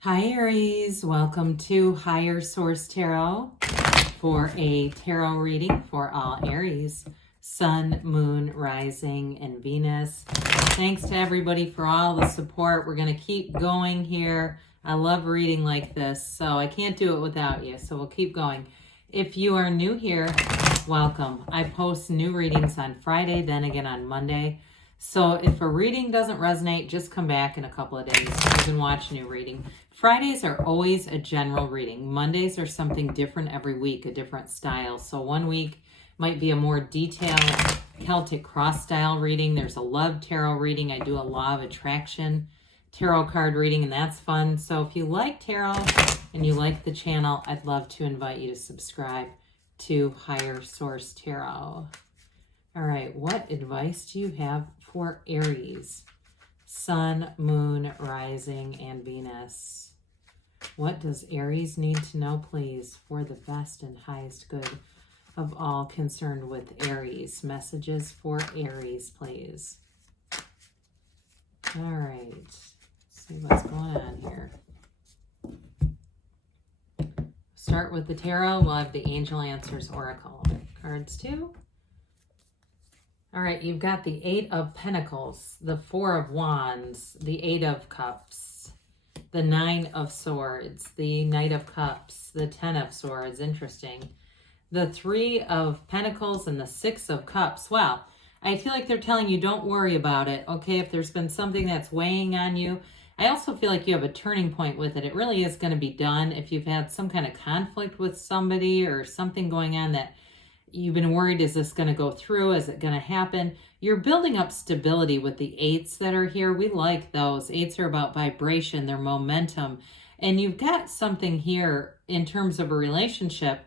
Hi Aries, welcome to Higher Source Tarot for a tarot reading for all Aries, Sun, Moon, Rising, and Venus. Thanks to everybody for all the support. We're going to keep going here. I love reading like this, so I can't do it without you, so we'll keep going. If you are new here, welcome. I post new readings on Friday, then again on Monday. So if a reading doesn't resonate, just come back in a couple of days. You can watch a new reading. Fridays are always a general reading. Mondays are something different every week, a different style. So one week might be a more detailed Celtic cross style reading. There's a love tarot reading. I do a law of attraction tarot card reading, and that's fun. So if you like tarot and you like the channel, I'd love to invite you to subscribe to Higher Source Tarot. All right, what advice do you have for Aries? Sun, Moon, Rising, and Venus. What does Aries need to know, please, for the best and highest good of all concerned with Aries? Messages for Aries, please. All right, let's see what's going on here. Start with the tarot. We'll have the Angel Answers Oracle. Cards too. All right, you've got the Eight of Pentacles, the Four of Wands, the Eight of Cups, the Nine of Swords, the Knight of Cups, the Ten of Swords, interesting, the Three of Pentacles, and the Six of Cups. Well, I feel like they're telling you don't worry about it, okay, if there's been something that's weighing on you. I also feel like you have a turning point with it. It really is going to be done. If you've had some kind of conflict with somebody or something going on that you've been worried, is this going to go through? Is it going to happen? You're building up stability with the eights that are here. We like those. Eights are about vibration, their momentum. And you've got something here in terms of a relationship.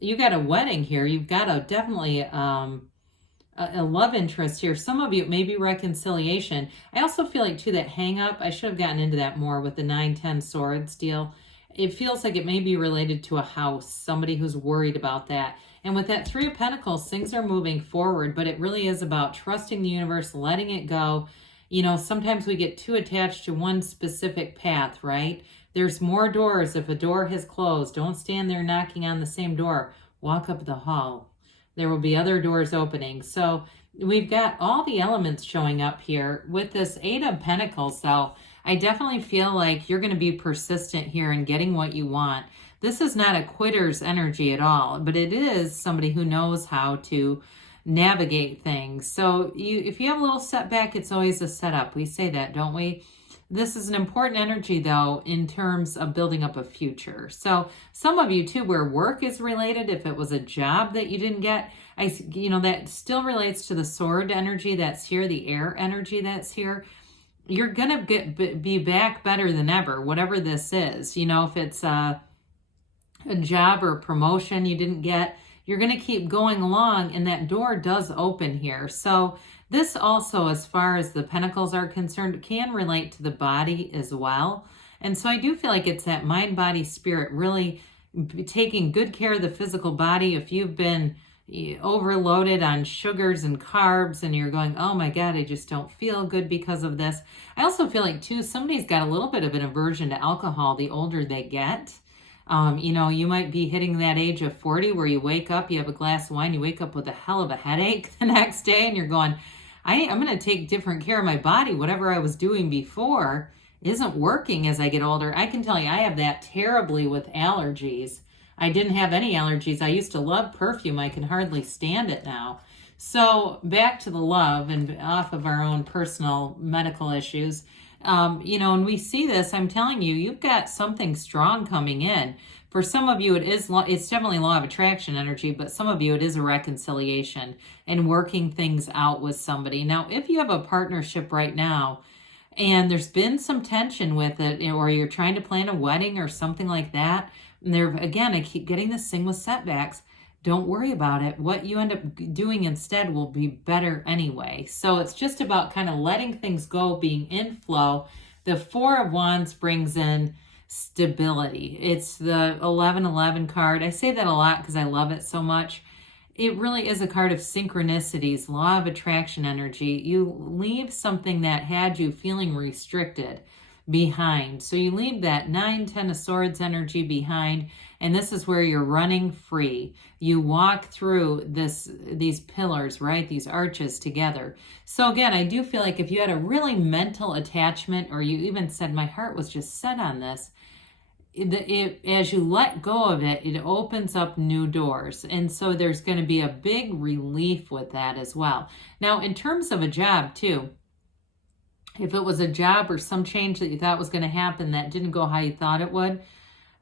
You got a wedding here. You've got a definitely a love interest here. Some of you, it may be reconciliation. I also feel like too that hang up, I should have gotten into that more with the 9-10 swords deal. It feels like it may be related to a house, somebody who's worried about that. And with that Three of Pentacles, things are moving forward, but it really is about trusting the universe, letting it go. You know, sometimes we get too attached to one specific path, right? There's more doors. If a door has closed, don't stand there knocking on the same door. Walk up the hall. There will be other doors opening. So we've got all the elements showing up here. With this Eight of Pentacles, though, I definitely feel like you're going to be persistent here in getting what you want. This is not a quitter's energy at all, but it is somebody who knows how to navigate things. So if you have a little setback, it's always a setup. We say that, don't we? This is an important energy, though, in terms of building up a future. So some of you, too, where work is related, if it was a job that you didn't get, that still relates to the sword energy that's here, the air energy that's here. You're going to be back better than ever, whatever this is. If it's a job or a promotion you didn't get, you're going to keep going along, and that door does open here. So this also, as far as the pentacles are concerned, can relate to the body as well. And so I do feel like it's that mind, body, spirit, really taking good care of the physical body. If you've been overloaded on sugars and carbs and you're going, oh my God, I just don't feel good because of this. I also feel like, too, somebody's got a little bit of an aversion to alcohol the older they get. You might be hitting that age of 40 where you wake up, you have a glass of wine, you wake up with a hell of a headache the next day, and you're going, I'm going to take different care of my body. Whatever I was doing before isn't working as I get older. I can tell you I have that terribly with allergies. I didn't have any allergies. I used to love perfume. I can hardly stand it now. So back to the love and off of our own personal medical issues. And we see this, I'm telling you, you've got something strong coming in. For some of you, it's definitely law of attraction energy, but some of you, it is a reconciliation and working things out with somebody. Now, if you have a partnership right now and there's been some tension with it, or you're trying to plan a wedding or something like that, and I keep getting this thing with setbacks. Don't worry about it. What you end up doing instead will be better anyway. So it's just about kind of letting things go, being in flow. The Four of Wands brings in stability. It's the 1111 card. I say that a lot because I love it so much. It really is a card of synchronicities, law of attraction energy. You leave something that had you feeling restricted behind. So you leave that 9, 10 of Swords energy behind, and this is where you're running free. You walk through these pillars, right? These arches together. So again, I do feel like if you had a really mental attachment, or you even said, my heart was just set on this, as you let go of it, it opens up new doors. And so there's going to be a big relief with that as well. Now, in terms of a job too, if it was a job or some change that you thought was going to happen that didn't go how you thought it would,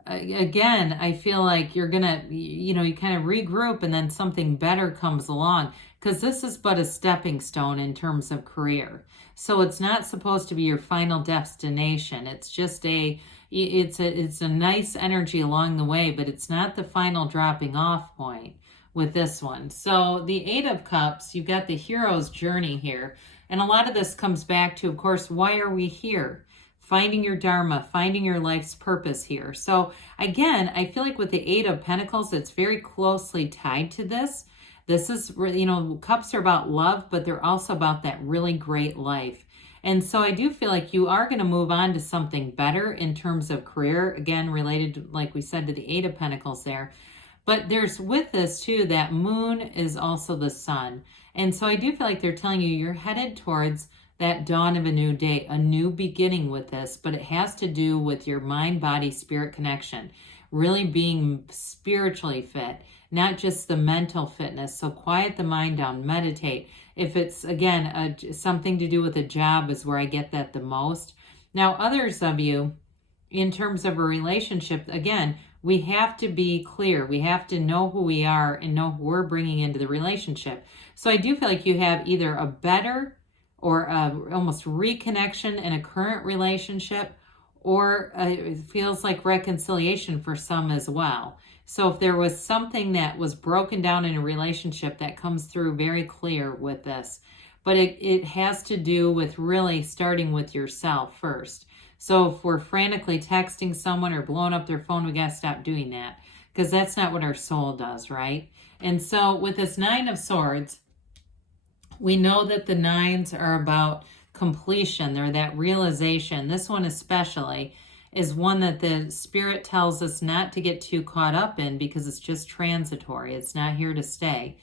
again, I feel like you're going to, you kind of regroup, and then something better comes along, because this is but a stepping stone in terms of career. So it's not supposed to be your final destination. It's just it's a nice energy along the way, but it's not the final dropping off point with this one. So the 8 of Cups, you've got the hero's journey here. And a lot of this comes back to, of course, why are we here? Finding your dharma, finding your life's purpose here. So again, I feel like with the 8 of Pentacles, it's very closely tied to this. This is, cups are about love, but they're also about that really great life. And so I do feel like you are going to move on to something better in terms of career, again, related, like we said, to the 8 of Pentacles there. But there's with this too, that moon is also the sun. And so I do feel like they're telling you you're headed towards that dawn of a new day, a new beginning with this, but it has to do with your mind, body, spirit connection, really being spiritually fit, not just the mental fitness. So quiet the mind down, meditate. If it's, again, something to do with a job is where I get that the most. Now, others of you, in terms of a relationship, again, we have to be clear. We have to know who we are and know who we're bringing into the relationship. So I do feel like you have either a better or almost reconnection in a current relationship, or it feels like reconciliation for some as well. So if there was something that was broken down in a relationship, that comes through very clear with this. But it has to do with really starting with yourself first. So if we're frantically texting someone or blowing up their phone, we got to stop doing that, because that's not what our soul does, right? And so with this 9 of Swords, we know that the 9s are about completion. They're that realization. This one especially is one that the spirit tells us not to get too caught up in, because it's just transitory. It's not here to stay.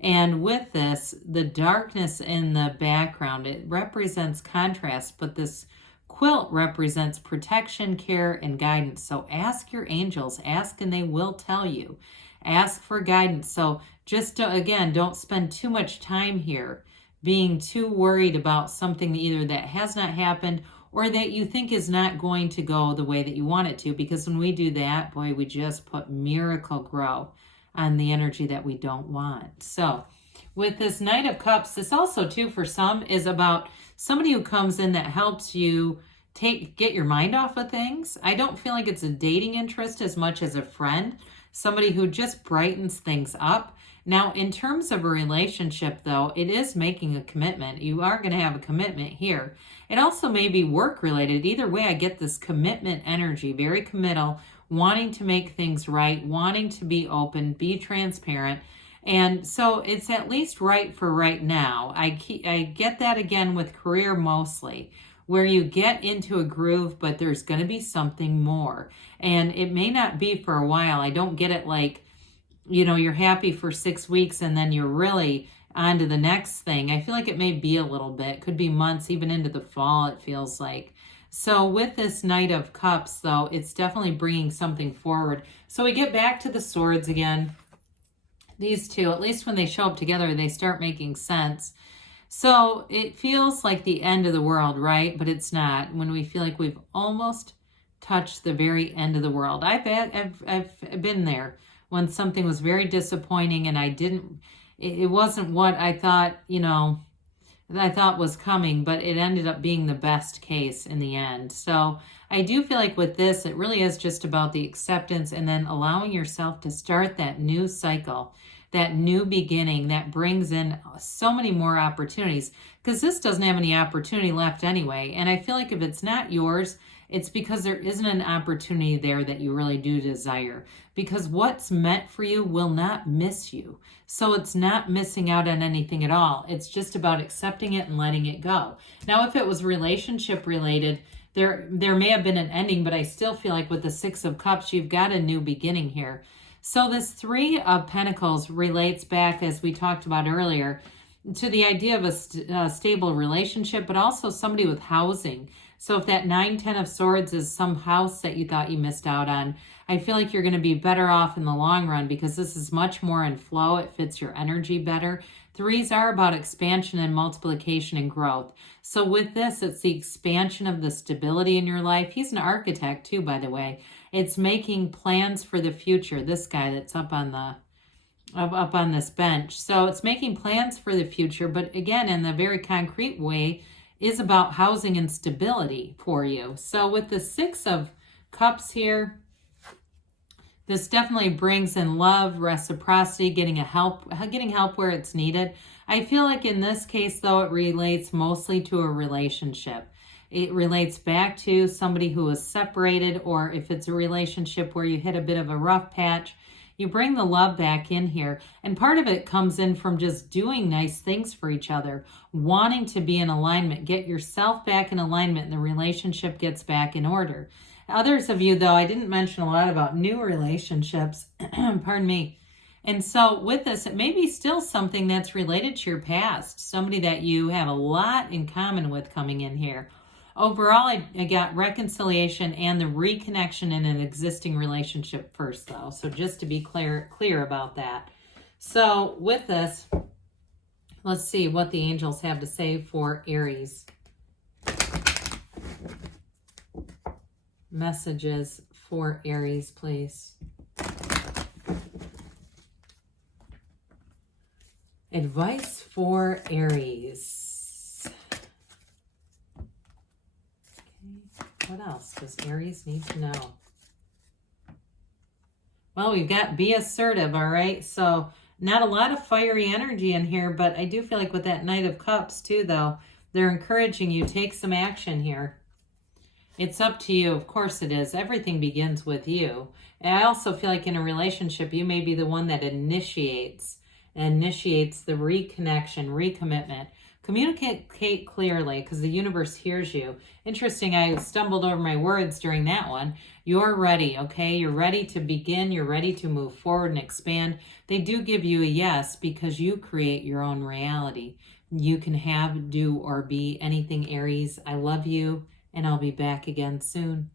And with this, the darkness in the background, it represents contrast, but this quilt represents protection, care, and guidance. So ask your angels, ask and they will tell you. Ask for guidance. So just again, don't spend too much time here being too worried about something either that has not happened or that you think is not going to go the way that you want it to. Because when we do that, boy, we just put miracle grow on the energy that we don't want. So with this Knight of Cups, this also too for some is about somebody who comes in that helps you get your mind off of things. I don't feel like it's a dating interest as much as a friend, somebody who just brightens things up. Now, in terms of a relationship, though, it is making a commitment. You are going to have a commitment here. It also may be work related. Either way, I get this commitment energy, very committal, wanting to make things right, wanting to be open, be transparent. And so it's at least right for right now. I get that again with career mostly, where you get into a groove, but there's going to be something more. And it may not be for a while. I don't get it like, you're happy for 6 weeks and then you're really on to the next thing. I feel like it may be a little bit, could be months, even into the fall, it feels like. So with this Knight of Cups, though, it's definitely bringing something forward. So we get back to the swords again. These two, at least when they show up together, they start making sense. So it feels like the end of the world, right? But it's not. When we feel like we've almost touched the very end of the world. I've been there when something was very disappointing and it wasn't what I thought, I thought was coming, but it ended up being the best case in the end. So I do feel like with this, it really is just about the acceptance and then allowing yourself to start that new cycle, that new beginning that brings in so many more opportunities, because this doesn't have any opportunity left anyway. And I feel like if it's not yours, it's because there isn't an opportunity there that you really do desire, because what's meant for you will not miss you. So it's not missing out on anything at all. It's just about accepting it and letting it go. Now, if it was relationship related, There may have been an ending, but I still feel like with the Six of Cups, you've got a new beginning here. So this Three of Pentacles relates back, as we talked about earlier, to the idea of a stable relationship, but also somebody with housing. So if that 9-10 of Swords is some house that you thought you missed out on, I feel like you're going to be better off in the long run because this is much more in flow. It fits your energy better. Threes are about expansion and multiplication and growth. So with this, it's the expansion of the stability in your life. He's an architect too, by the way. It's making plans for the future. This guy that's up on this bench. So it's making plans for the future, but again, in the very concrete way, is about housing and stability for you. So with the Six of Cups here, this definitely brings in love, reciprocity, getting help where it's needed. I feel like in this case, though, it relates mostly to a relationship. It relates back to somebody who was separated, or if it's a relationship where you hit a bit of a rough patch, you bring the love back in here. And part of it comes in from just doing nice things for each other, wanting to be in alignment, get yourself back in alignment, and the relationship gets back in order. Others of you, though, I didn't mention a lot about new relationships. Pardon me. And so with this, it may be still something that's related to your past, somebody that you have a lot in common with coming in here. Overall, I got reconciliation and the reconnection in an existing relationship first, though. So just to be clear about that. So with this, let's see what the angels have to say for Aries. Messages for Aries, please. Advice for Aries. What else does Aries need to know? Well, we've got be assertive, all right? So not a lot of fiery energy in here, but I do feel like with that Knight of Cups too, though, they're encouraging you, take some action here. It's up to you. Of course it is. Everything begins with you. And I also feel like in a relationship, you may be the one that initiates the reconnection, recommitment. Communicate clearly because the universe hears you. Interesting, I stumbled over my words during that one. You're ready, okay? You're ready to begin. You're ready to move forward and expand. They do give you a yes because you create your own reality. You can have, do, or be anything, Aries. I love you, and I'll be back again soon.